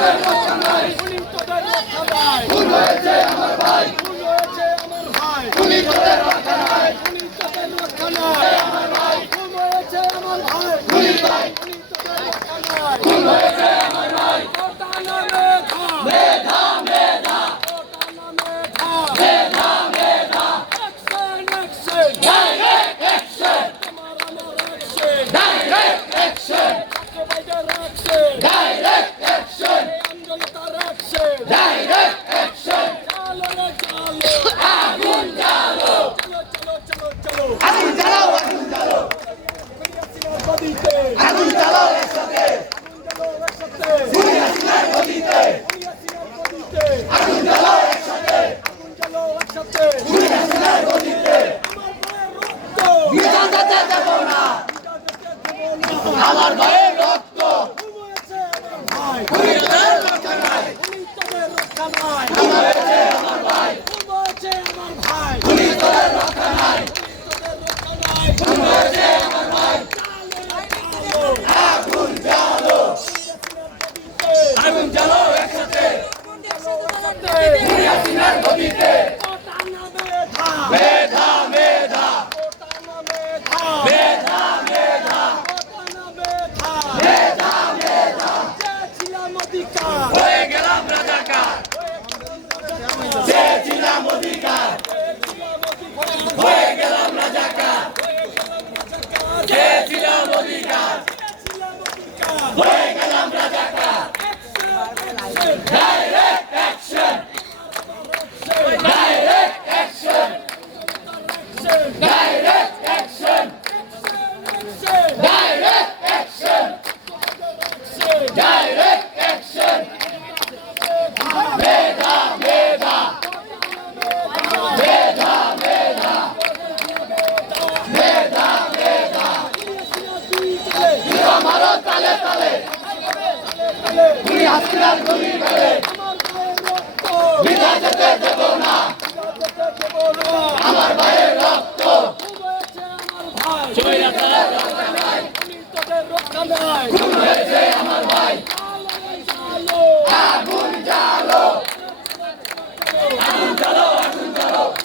তাদের রক্ষা নাই পুলিশ তাদের রক্ষা নাই ভুল হয়েছে আমার ভাই ভুল হয়েছে আমার ভাই পুলিশ তাদের রক্ষা নাই পুলিশ তাদের রক্ষা নাই আমার ভাই ভুল হয়েছে আমার ভাই পুলিশ ভাই পুলিশ তাদের রক্ষা নাই ভুল হয়েছে আমার ভাই কোটা না মেধা মেধা মেধা কোটা না মেধা মেধা মেধা অ্যাকশন অ্যাকশন ডাইরেক্ট অ্যাকশন তোমার আমার action direct action direct 来人！comité! আজকে আর